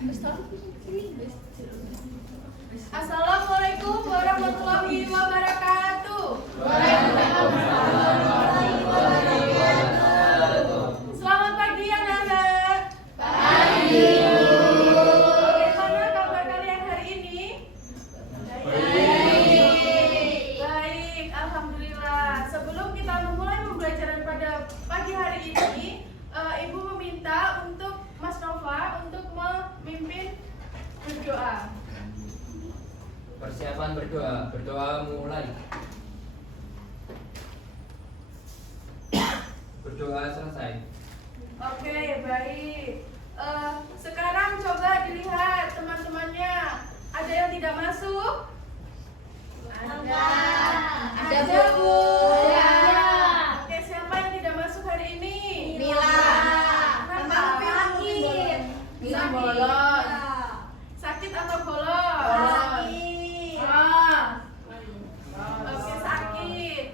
Assalamualaikum warahmatullahi wabarakatuh. Selamat pagi anak-anak. Pagi. Bagaimana kabar kalian hari ini? Baik, alhamdulillah. Sebelum kita memulai pembelajaran pada pagi hari ini, Ibu meminta untuk Mas Nova untuk memimpin berdoa. Persiapan berdoa mulai. Berdoa selesai. Oke, baik. Sekarang coba dilihat teman-temannya. Ada yang tidak masuk? Ada, Bu. Oke, siapa yang tidak masuk hari ini? Kenapa? Sakit. Bolos. Sakit atau bolos? Oke, sakit.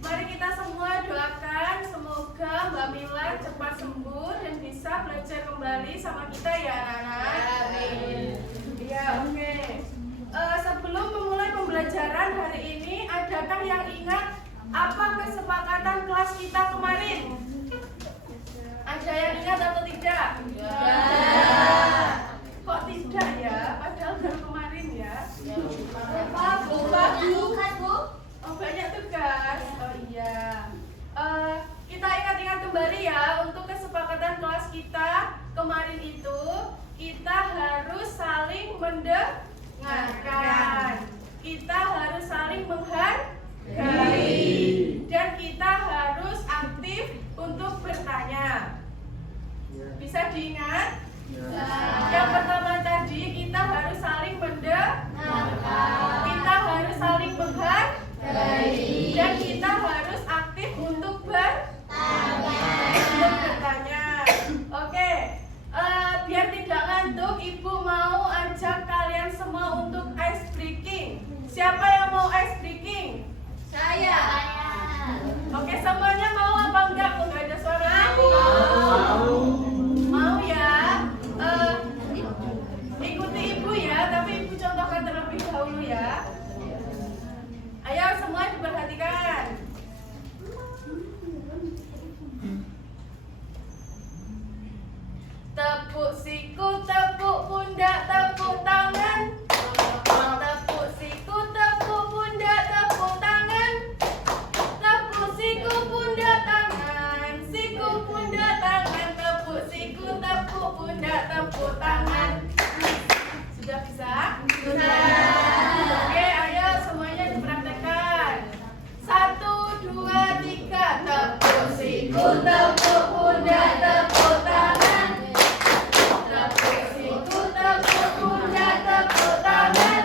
Mari kita semua doakan semoga Mbak Mila cepat sembuh dan bisa belajar kembali sama kita ya anak-anak. Iya, oke. Sebelum memulai pembelajaran hari ini, adakah yang ingat apa kesepakatan kelas kita kemarin? Ada yang ingat atau tidak? Kok tidak ya? Padahal baru kemarin ya. Bu. Oh, banyak tugas. Oh iya. Kita ingat-ingat kembali ya, untuk kesepakatan kelas kita kemarin itu kita harus saling mendengarkan. Kita harus saling menghargai. Dan kita harus aktif untuk bertanya. Bisa diingat? Yang pertama tadi kita harus saling mendengarkan. Kita harus saling menghargai. Dan kita harus aktif untuk bertanya. Oke, biar tidak ngantuk, Ibu mau ajak kalian semua untuk ice breaking. Siapa yang mau ice breaking? Saya. Oke, semuanya mau apa enggak? Kok nggak ada suara aku? Mau ya? Ikuti Ibu ya, tapi Ibu contohkan terlebih dahulu ya. Ayo semua diperhatikan. Tepuk siku, tepuk pundak, tepuk tangan. Tepuk siku, tepuk pundak, tepuk tangan. Tepuk siku, pundak, tangan. Siku, pundak, tangan. Tepuk siku, tepuk pundak, tepuk tangan. Sudah bisa? Sudah. Oke, ayo semuanya dipraktekkan. 1, 2, 3. Tepuk siku, tepuk pundak, tepuk tangan. Tepuk siku, tepuk pundak, tepuk tangan.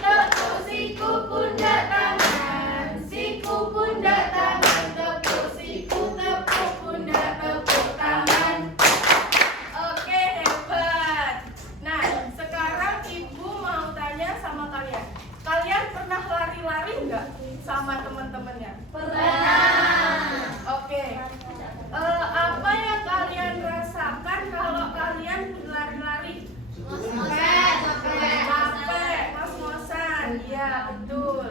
Tepuk siku, pundak, tangan. Siku, pundak, tangan. Tepuk siku, tepuk pundak, tepuk tangan. Oke, hebat. Nah, sekarang Ibu mau tanya sama kalian. Kalian pernah lari-lari nggak sama teman-temannya? Pernah. Oke. Apa yang kalian rasakan kalau kalian berlari-lari? Capek, ngos-ngosan. Iya, betul.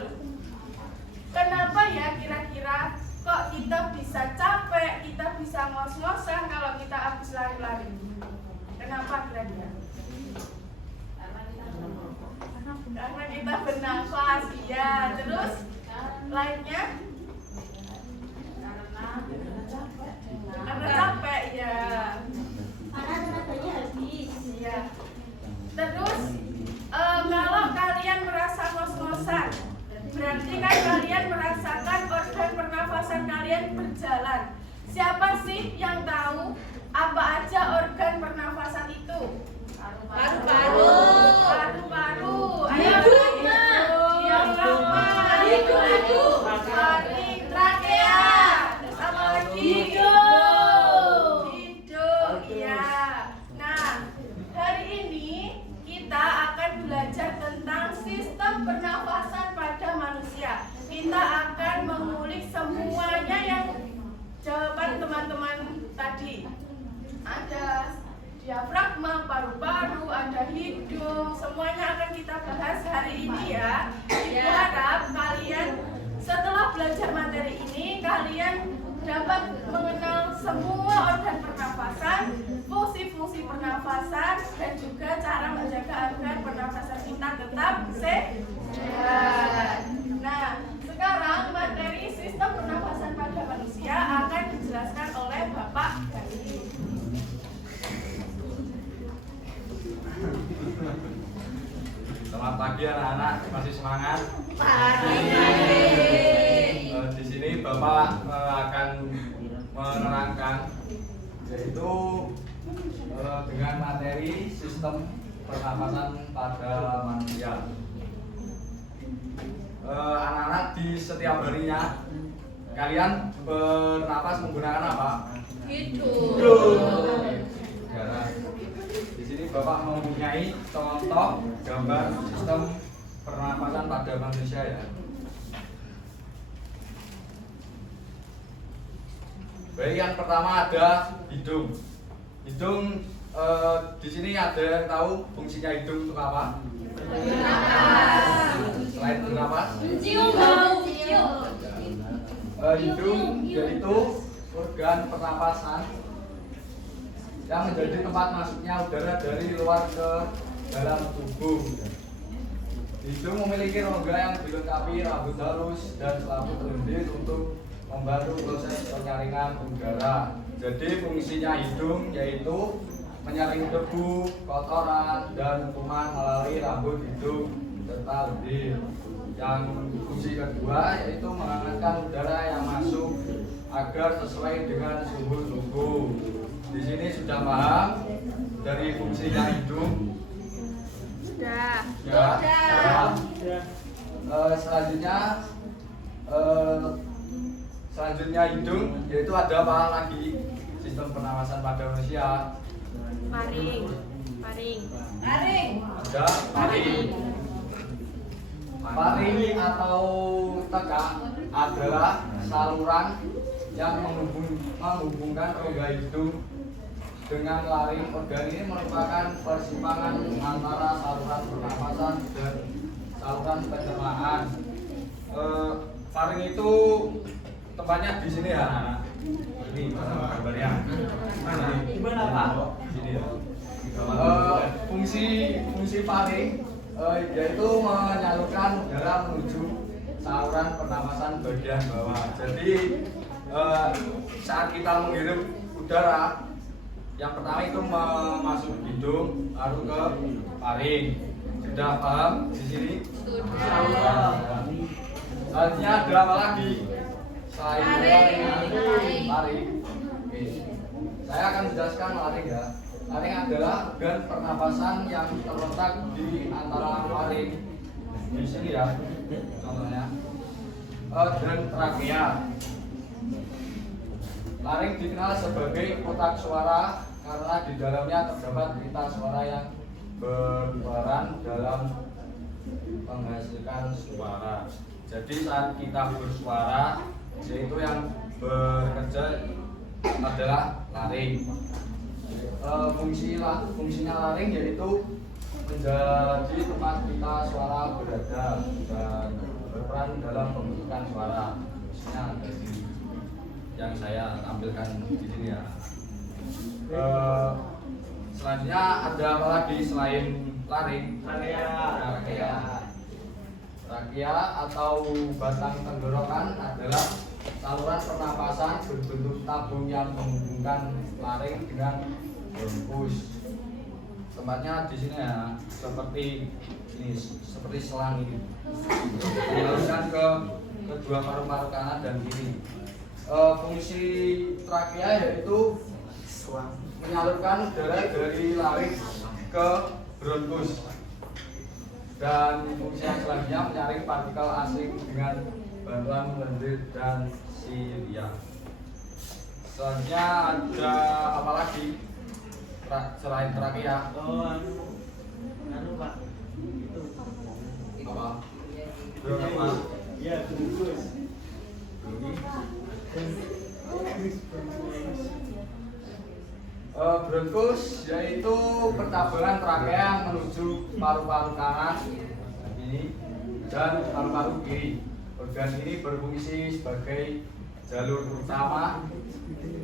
Kenapa ya kira-kira kok kita bisa capek, kita bisa ngos-ngosan kalau kita habis lari-lari? Kenapa kira-kira? Karena kita bernafas, iya. Terus lainnya? Karena capek, ya. Karena tenaganya habis. Iya. Terus kalau kalian merasa ngos-ngosan, berarti kan kalian merasakan organ pernafasan kalian berjalan. Siapa sih yang tahu apa aja organ pernafasan itu? Paru-paru. Paru-paru. Ayo, Hidung, Ma. diafragma. Hidung. Paru. diafragma, paru-paru, ada hidung, semuanya akan kita bahas hari ini ya. Ibu harap kalian setelah belajar materi ini kalian dapat mengenal semua organ pernafasan, fungsi-fungsi pernafasan, dan juga cara menjaga agar pernafasan kita tetap sehat. Nah, sekarang materi sistem pernafasan pada manusia akan dijelaskan oleh Bapak Gali. Selamat pagi anak-anak, masih semangat? Di sini Bapak akan menerangkan yaitu dengan materi sistem pernafasan pada manusia. Anak-anak di setiap harinya kalian bernapas menggunakan apa? Hidung. Di sini Bapak mempunyai contoh gambar sistem pernapasan pada manusia ya. Baik, yang pertama ada hidung. Hidung di sini ada yang tahu fungsinya hidung untuk apa? Selain bernapas, Mencium bau. hidung yaitu organ pernapasan yang menjadi tempat masuknya udara dari luar ke dalam tubuh. Hidung memiliki rongga yang dilengkapi rambut halus dan selaput lendir untuk membantu proses penyaringan udara. Jadi fungsinya hidung yaitu menyaring debu, kotoran, dan kuman melalui rambut hidung serta lendir. Yang fungsi kedua yaitu menghangatkan udara yang masuk agar sesuai dengan suhu tubuh. Di sini sudah paham dari fungsinya hidung? Sudah. Selanjutnya hidung yaitu ada apa lagi sistem pernapasan pada manusia? Paring. Ada paring. Paring atau tegak adalah saluran yang menghubungkan rongga hidung dengan laring. Organ ini merupakan persimpangan antara saluran pernapasan dan saluran pencernaan. Paring itu tempatnya di sini ya, anak. Ini gambarnya. Gimana Pak? Di sini ya. Fungsi paring yaitu menyalurkan udara menuju saluran pernapasan bagian bawah. Jadi saat kita menghirup udara, yang pertama itu masuk hidung, lalu ke paring. Sudah paham di sini? Sudah. Selanjutnya ada apa lagi? Selain paring. Oke. Saya akan jelaskan laring ya. Laring adalah organ pernapasan yang terletak di antara paring di sini ya, contohnya, dan trakea. Laring dikenal sebagai kotak suara karena di dalamnya terdapat pita suara yang berperan dalam menghasilkan suara. Jadi saat kita bersuara, yaitu yang bekerja adalah laring. Fungsinya laring yaitu menjadi tempat pita suara berada dan berperan dalam pembentukan suara. Fungsinya ada di yang saya tampilkan di sini ya. Selanjutnya ada apa lagi selain laring? Trakea atau batang tenggorokan adalah saluran pernapasan berbentuk tabung yang menghubungkan laring dengan bronkus. Tempatnya di sini ya, seperti ini, seperti selang ini. Dialirkan ke kedua paru-paru kanan dan kiri. Fungsi trakea yaitu menyalurkan udara dari laring ke bronkus. Dan fungsi yang selanjutnya menyaring partikel asing dengan bantuan lendir dan silia. Selanjutnya ada apa lagi selain trakea? Pak. Itu. Apa? Apa? Iya, bronkus. Bronkus yaitu percabangan trakea menuju paru-paru kanan ini dan paru-paru kiri. Organ ini berfungsi sebagai jalur utama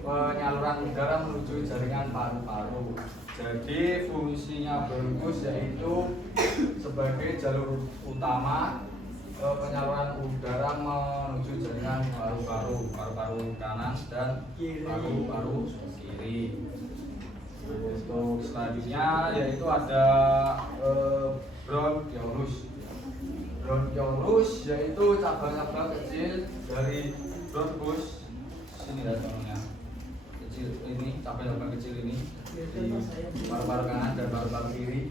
penyaluran udara menuju jaringan paru-paru. Jadi fungsinya bronkus yaitu sebagai jalur utama penyaluran udara menuju jaringan paru-paru kanan dan paru-paru kiri. Untuk selanjutnya yaitu ada bronkiolus. Bronkiolus yaitu cabang-cabang kecil dari bronkus. Sini datangnya kecil ini, cabang-cabang kecil ini di paru-paru kanan dan paru-paru kiri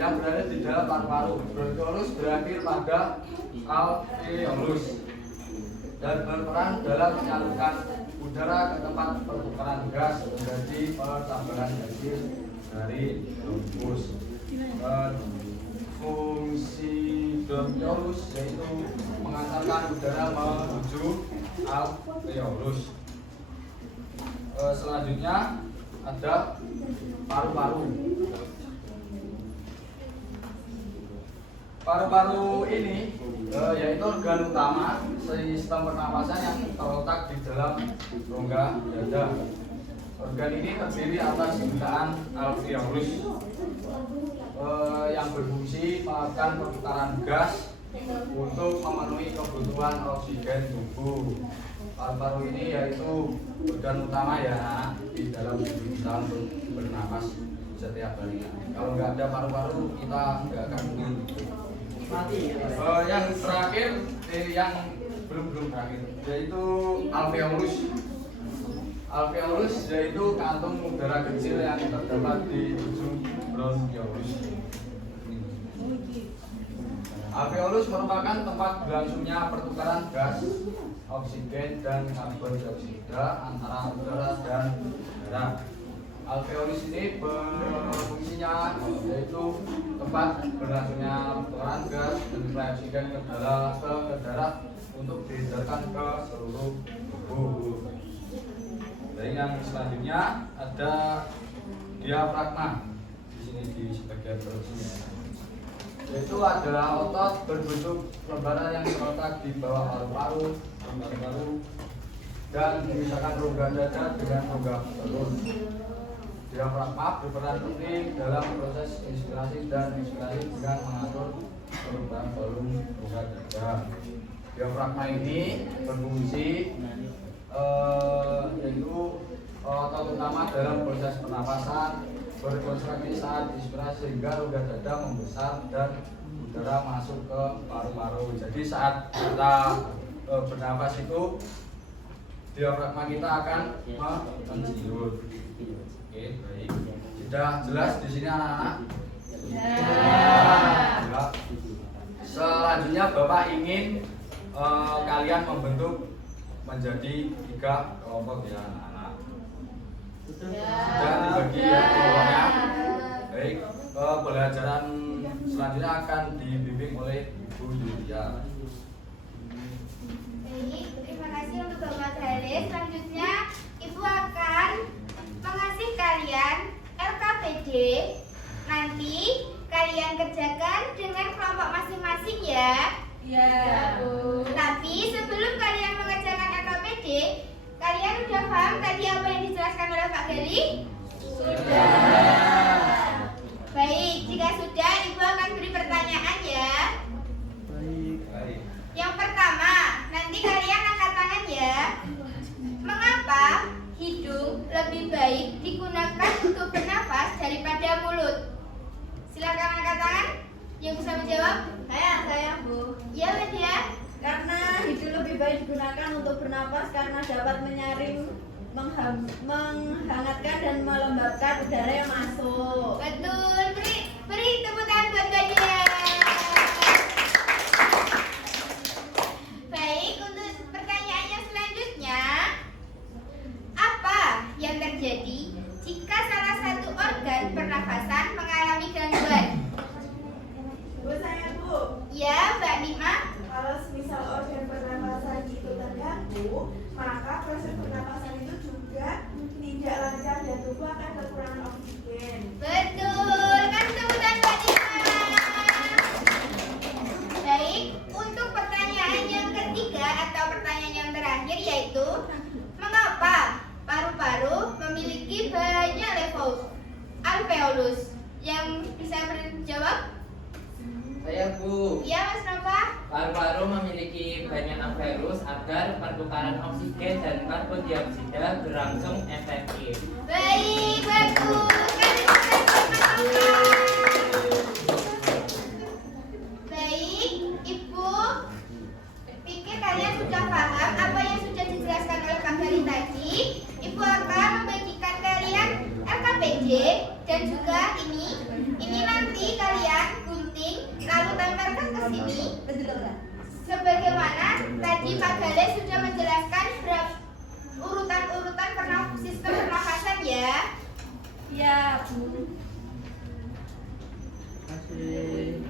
yang berada di dalam paru-paru. Bronkiolus berakhir pada alveolus dan berperan dalam menyalurkan udara ke tempat pertukaran gas menjadi percabangan kecil dari bronkus. Fungsi bronkiolus yaitu mengantarkan udara menuju alveolus. Selanjutnya ada paru-paru. Paru-paru ini yaitu organ utama sistem pernapasan yang terletak di dalam rongga dada. Organ ini terdiri atas jutaan alveolus yang berfungsi melakukan pertukaran gas untuk memenuhi kebutuhan oksigen tubuh. Paru-paru ini yaitu organ utama ya di dalam tubuh kita untuk bernapas setiap hari. Kalau nggak ada paru-paru kita nggak akan hidup. Yang terakhir yang belum terakhir yaitu alveolus. Alveolus yaitu kantung udara kecil yang terdapat di ujung bronkiolus. Alveolus merupakan tempat berlangsungnya pertukaran gas, oksigen dan karbon dioksida antara udara dan udara. Alveolus ini berfungsinya yaitu tempat berlangsungnya pertukaran gas dan oksigen ke darah untuk diedarkan ke seluruh tubuh. Dan yang selanjutnya ada diafragma di sini di sebagian perutnya. Yaitu adalah otot berbentuk lembaran yang terletak di bawah paru-paru dan memisahkan rongga dada dengan rongga perut. Diafragma berperan penting dalam proses inspirasi dan ekspirasi dengan mengatur perubahan volume rongga dada. Diafragma ini berfungsi yaitu otot utama dalam proses pernapasan, berkonstruksi saat inspirasi sehingga rongga dada membesar dan udara masuk ke paru-paru. Jadi saat kita bernapas itu diafragma kita akan menjulur. Oke, baik. Sudah jelas di sini anak-anak? Ya. Selanjutnya Bapak ingin kalian membentuk menjadi 3 kelompok ya anak-anak. Sudah dibagi ya kelompoknya. Baik, pelajaran selanjutnya akan dibimbing oleh Ibu Yulia. Baik, terima kasih untuk Bapak Haris. Selanjutnya Ibu akan mengasih kalian LKPD. Nanti kalian kerjakan dengan kelompok masing-masing ya. Ya, Bu. Tapi sebelum kalian mengerjakan LKPD, kalian udah paham tadi apa yang dijelaskan oleh Pak Gali? Sudah. Baik, jika sudah, Ibu akan beri pertanyaan ya. Baik. Yang pertama, nanti kalian angkat tangan ya. Mengapa hidung lebih baik digunakan untuk bernafas daripada mulut? Silakan angkat tangan. Yang bisa menjawab? Saya Bu. Ya, Media. Karena hidung lebih baik digunakan untuk bernapas karena dapat menyaring, menghangatkan dan melembabkan udara yang masuk. Betul. Beri tepuk tangan buat Media. Baik, untuk pertanyaan yang selanjutnya, apa yang terjadi jika salah satu organ pernafasan mengalami gangguan? Bu, saya Bu. Ya, Mbak Nima. Kalau misal organ pernapasan itu terganggu, maka proses pernapasan itu juga tidak lancar dan tubuh akan alveolus. Yang bisa menjawab? Saya Bu. Iya Mas Nova. Paru-paru memiliki banyak alveolus agar pertukaran oksigen dan karbon dioksida berlangsung efektif. Baik, bagus. Kami sudah baik, Ibu. Pikir kalian sudah paham apa yang sudah dijelaskan oleh Kak Gali tadi. Ibu akan membagikan kalian LKPJ dan juga ini nanti kalian gunting lalu tempelkan ke sini. Sebagaimana tadi Pak Gale sudah menjelaskan urutan-urutan sistem pernafasan ya. Iya, Bu. Kasih.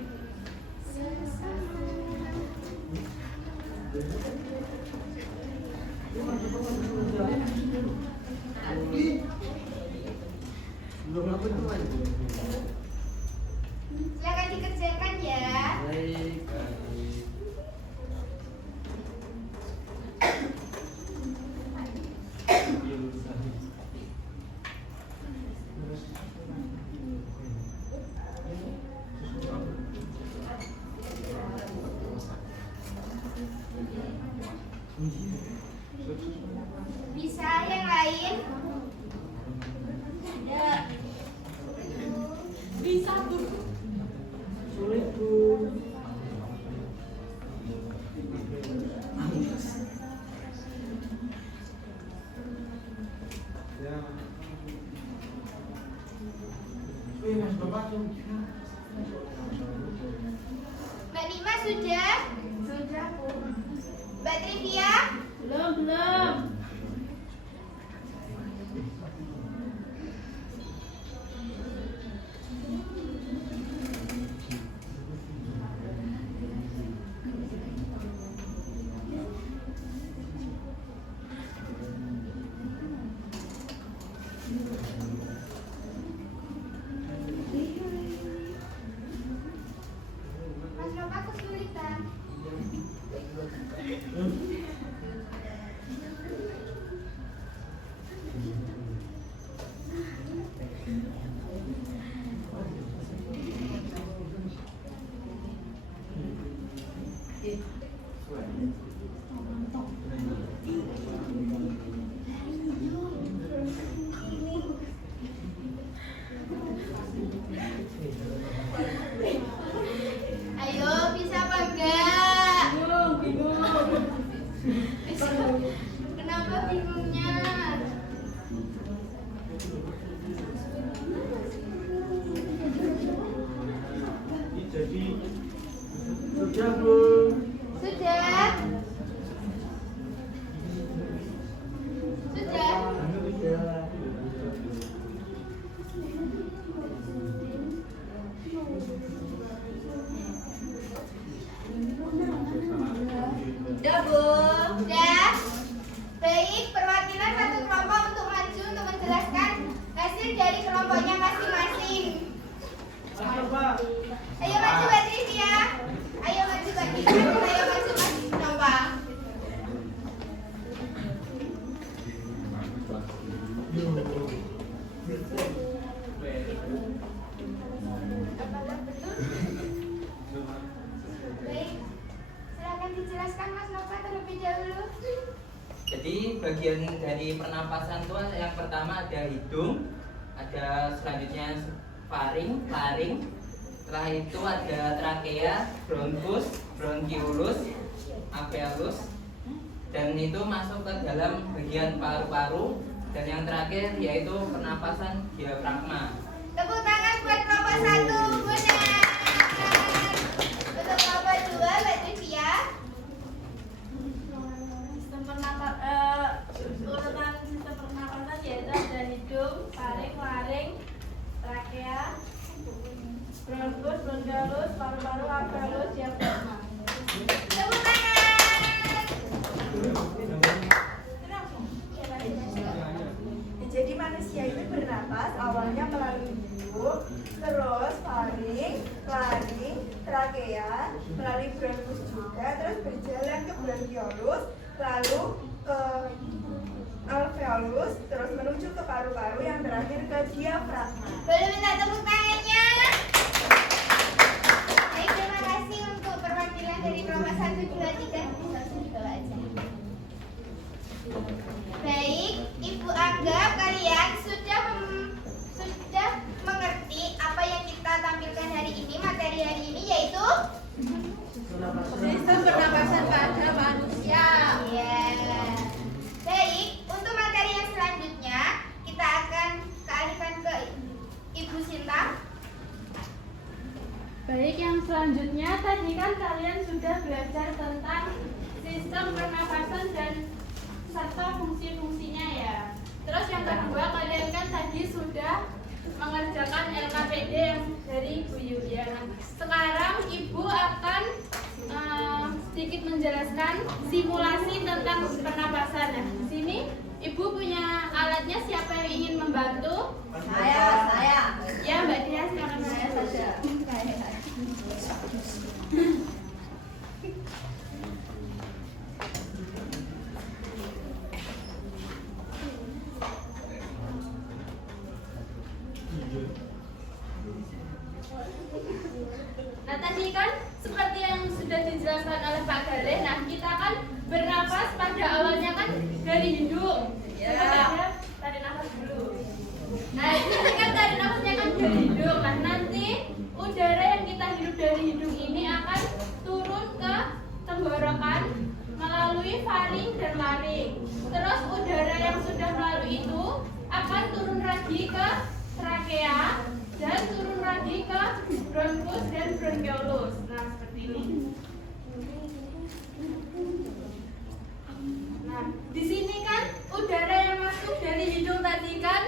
Belum apa itu Mas? Silakan dikerjakan ya. Baik, baik. Bisa yang lain? Ya. Bisa Bu. Sulit Bu. Ya. Mas Bapak tuh. Mbak Nima sudah? Sudah Bu. Mbak Trivia? Belum. Mas Nova kesulitan. Ayo, bisa apa enggak? Bingung. Bisa. Kenapa bingungnya? Jadi sudah Bu. Sudah? Sudah? Sudah. Udah, Bu. Sudah? Baik, perwakilan satu kelompok untuk maju untuk menjelaskan hasil dari kelompoknya masing-masing. Mas Bapak. Ayo maju Mbak Trivia. Ayo maju Mbak Trivia. Ayo maju Mas Nova. Apakah betul? Baik, silakan dijelaskan Mas Nova terlebih dahulu. Jadi bagian dari pernapasan itu yang pertama ada hidung, ada selanjutnya faring, laring, setelah itu ada trakea, bronkus, bronkiolus, alveolus, dan itu masuk ke dalam bagian paru-paru, dan yang terakhir yaitu pernapasan diafragma. Tepuk tangan buat kelompok satu, benar. Untuk kelompok dua, Mbak Trivia. Urutan sistem pernapasan yaitu ada hidung, faring, laring, trakea, bronkus, bronkiolus, paru-paru, alveolus, diafragma. Tepuk tangan. Jadi manusia itu bernapas awalnya melalui hidung, terus faring, laring, trakea, melalui bronkus juga, terus berjalan ke bronkiolus, lalu ke alveolus, terus menuju ke paru-paru, yang terakhir ke diafragma. Prasma. Boleh minta tepuk tangannya? Baik, terima kasih untuk perwakilan dari kelompok 1, 2, 3. Bisa dibawa aja. Baik, Ibu anggap kalian sudah mengerti apa yang kita tampilkan hari ini, materi hari ini yaitu Sistem pernapasan pada manusia. ya. Baik, untuk materi yang selanjutnya kita akan kealihkan ke Ibu Sinta. Baik, yang selanjutnya tadi kan kalian sudah belajar tentang sistem pernapasan dan serta fungsi-fungsinya ya. Terus yang kedua kalian kan tadi sudah mengerjakan LKPD yang dari Bu Yulia. Nah, sekarang Ibu akan sedikit menjelaskan simulasi tentang pernapasan. Nah, di sini Ibu punya alatnya, siapa yang ingin membantu? Saya. Ya, Mbak Dia, silakan. Saya saja. Nah, tadi kan seperti yang sudah dijelaskan oleh Pak Galih, nah kita kan bernapas pada awalnya kan dari hidung. Ya. Sebenarnya tarik nafas dulu. Nah, ini kan tarik nafasnya kan dari hidung. Nah, nanti udara yang kita hirup dari hidung ini akan turun ke tenggorokan melalui faring dan laring. Terus udara yang sudah melalui itu akan turun lagi ke trakea dan turun lagi ke bronkus dan bronkiolus. Nah, seperti ini. Nah, di sini kan udara yang masuk dari hidung tadi kan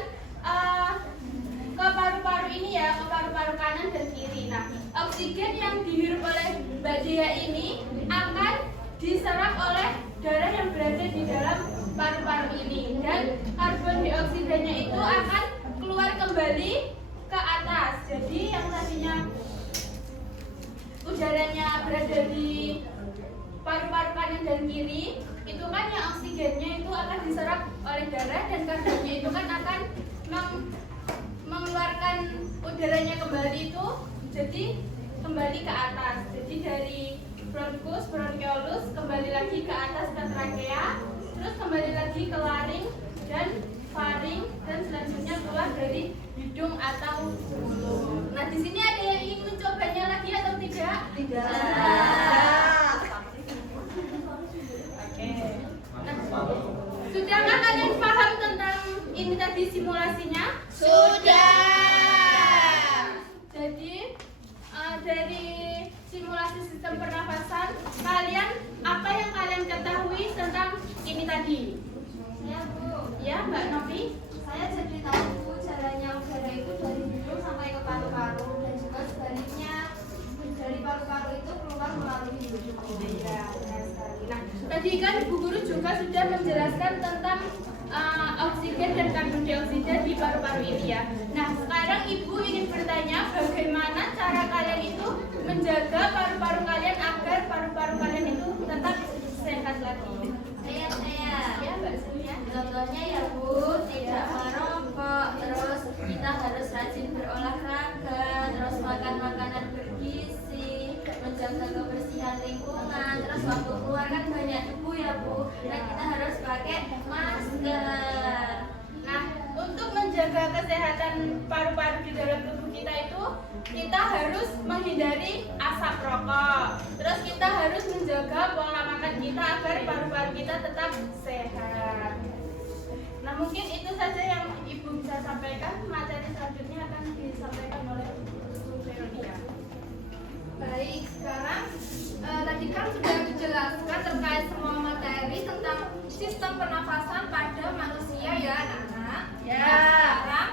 ke paru-paru ini ya, ke paru-paru kanan dan kiri. Nah, oksigen yang dihirup oleh Mbak Dea ini akan diserap oleh darah yang berada di dalam paru-paru ini, dan karbon dioksidannya itu akan keluar kembali ke atas. Jadi yang tadinya udaranya berada di paru-paru kanan dan kiri, itu kan yang oksigennya itu akan diserap oleh darah, dan karbonnya itu kan akan mengeluarkan udaranya kembali itu jadi kembali ke atas. Jadi dari bronkus, bronkiolus kembali lagi ke atas ke trakea, terus kembali lagi ke laring dan faring, dan selanjutnya keluar dari hidung atau mulut. Nah, di sini ada yang ingin mencobanya lagi atau tidak? Tidak. Oke. Nah, sudahkah kalian paham tentang ini tadi simulasinya? Sudah. Jadi dari simulasi sistem pernafasan, kalian apa yang kalian ketahui tentang ini tadi? Ya, Bu. Ya, Mbak Novi? Saya jadi tahu jalannya udara itu dari hidung sampai ke paru-paru, dan juga sebaliknya dari paru-paru itu keluar melalui hidung. Iya, benar sekali. Nah, tadi kan Bu Guru juga sudah menjelaskan tentang oksigen dan karbon dioksida di paru-paru ini ya. Nah, sekarang Ibu ingin bertanya bagaimana cara kalian itu menjaga paru-paru kalian agar paru-paru kalian itu tetap sehat lagi. Saya. Ya, Mbak Surya. Contohnya ya, Bu, tidak merokok, terus kita harus rajin berolahraga, terus makan makanan bergizi, menjaga kebersihan lingkungan, terus waktu keluar kan banyak debu ya, Bu, dan kita harus pakai masker. Nah, untuk menjaga kesehatan paru-paru di dalam tubuh kita itu, kita harus menghindari asap rokok. Terus kita harus menjaga pola makan kita agar paru-paru kita tetap sehat. Nah, mungkin itu saja yang Ibu bisa sampaikan. Materi selanjutnya akan disampaikan oleh Bu Veronica. Baik, sekarang tadi kan sudah dijelaskan terkait semua materi tentang sistem pernafasan pada manusia ya, anak-anak. Ya. Nah, sekarang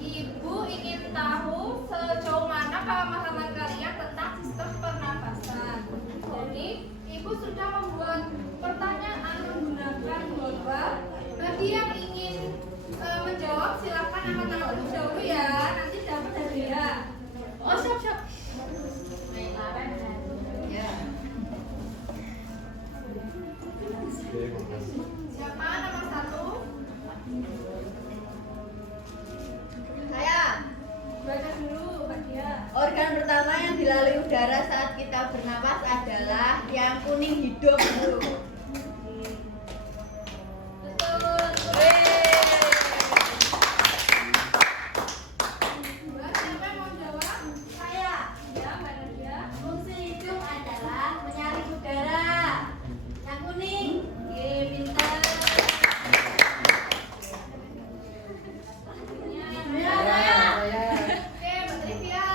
Ibu ingin tahu sejauh mana pemahaman kalian tentang sistem pernafasan. Jadi, Ibu sudah membuat pertanyaan menggunakan bola. Bagi yang ingin menjawab, silakan angkat tangan terlebih dahulu ya. Nanti dapat hadiah. Oh, siap. Ya. Siapa nomor 1? Saya. dilalui udara saat kita bernapas adalah yang kuning hidup, Bu. Siapa yang mau jawab? Saya. Ya, Mbak Nadia. Fungsi hidung adalah menyaring udara. Yang kuning. Ye, pintar. Oke, Mbak Trivia.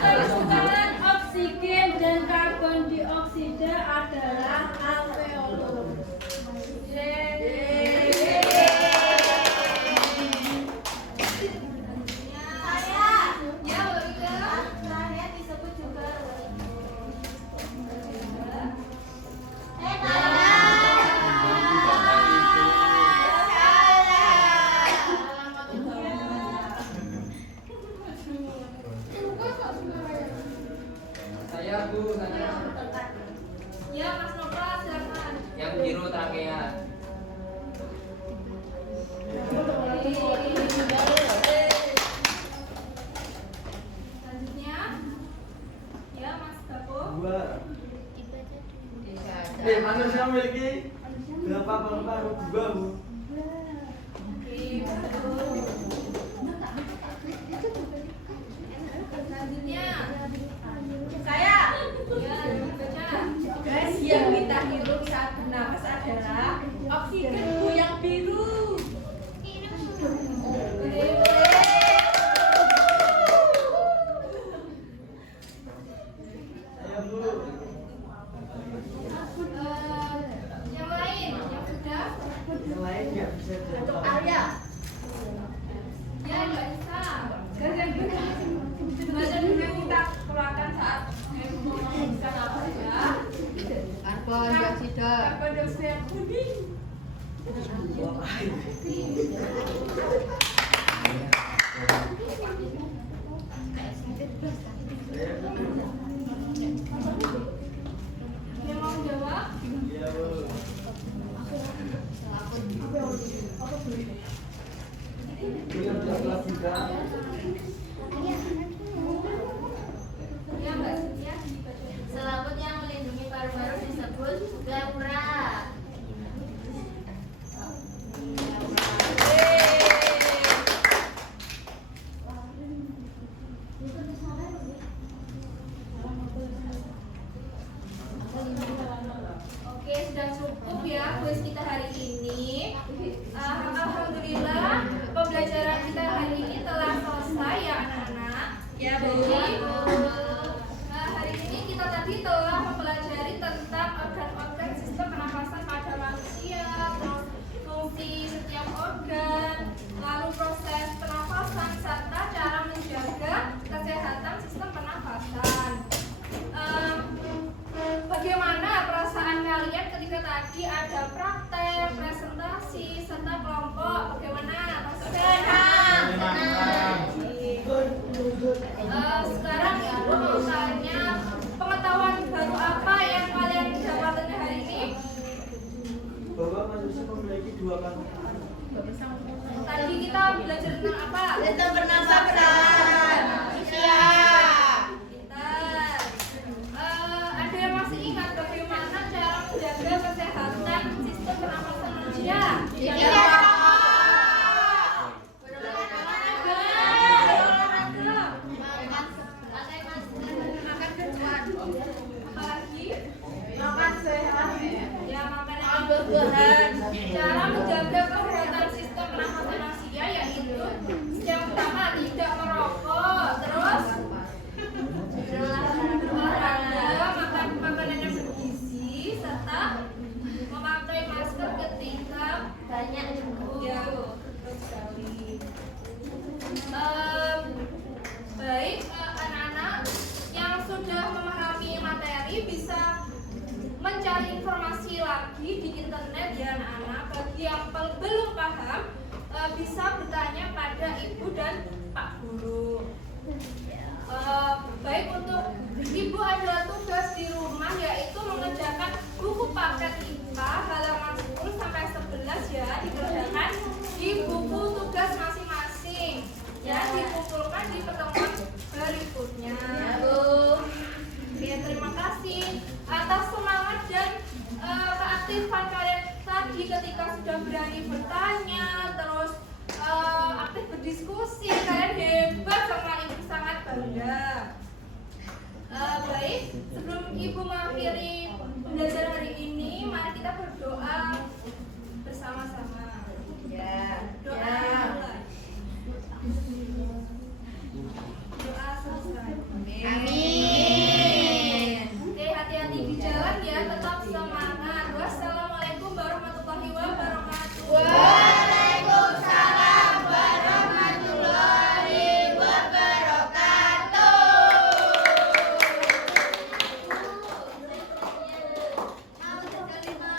Pertukaran oksigen dan karbon dioksida adalah alveolus. Saya. Ya, Mbak Rika. Saya disebut juga Saya Bu, saya. Ya, Mas Nopra, silakan. Yang biru trakea. Selanjutnya, ya Mas Gapo. Dua. Manusia memiliki berapa paru-paru? Dua, Bu. Oke, betul. Selanjutnya, Saya. ya baca. Gas yang kita hirup saat bernapas adalah oksigen, Bu, yang biru. Saya, Bu. Yang lain, yang sudah. Yang lain nggak bisa Untuk jawab. Arya. Ya, Mbak Isa. Gas yang kita Baca dulu yang kita keluarkan saat menghabiskan apa ya? karbon dioksida. Karbon dioksida yang kuning. Yang mau jawab? Iya, Bu. Punya kelas juga. Ya, Mbak Cynthia dibaca. selaput yang melindungi paru-paru disebut pleura. Oke, sudah cukup ya kuis kita hari ini. Alhamdulillah pembelajaran kita hari ini telah selesai ya anak-anak. Ya, Jadi hari ini kita tadi telah mempelajari tentang organ-organ sistem pernafasan pada manusia, terus fungsi setiap organ, lalu proses pernafasan serta cara menjaga kesehatan sistem pernafasan. Bagaimana perasaan kalian ketika tadi ada praktek, presentasi, serta kelompok? Bagaimana? Sekarang ibu mau tanya pengetahuan baru apa yang kalian dapatkan hari ini? Bahwa manusia memiliki dua paru. Tadi kita belajar tentang apa? Sistem pernapasan. Iya. Pintar. Ada yang masih ingat bagaimana cara menjaga kesehatan sistem pernapasan manusia? Apalagi? Makan sehat. Ya, makan yang Buah-buahan. Cara menjaga kesehatan sistem pernafasan manusia yaitu yang pertama tidak merokok, terus olahraga, makan makanan yang bergizi, serta memakai masker ketika Banyak ibu. ya betul sekali. Baik anak-anak yang sudah memahami materi bisa mencari informasi lagi di internet ya anak-anak. Bagi yang belum paham bisa bertanya pada ibu dan pak guru. Baik untuk ibu adalah tugas di rumah yaitu mengerjakan buku paket IPA halaman 10 sampai 11 ya, dikerjakan di buku tugas masing-masing ya, dikumpulkan di pertemuan berikutnya. Ika sudah berani bertanya, terus aktif berdiskusi. Kalian hebat sama Ibu, sangat bangga. Baik, sebelum Ibu mengakhiri pembelajaran hari ini, mari kita berdoa bersama-sama. Ya.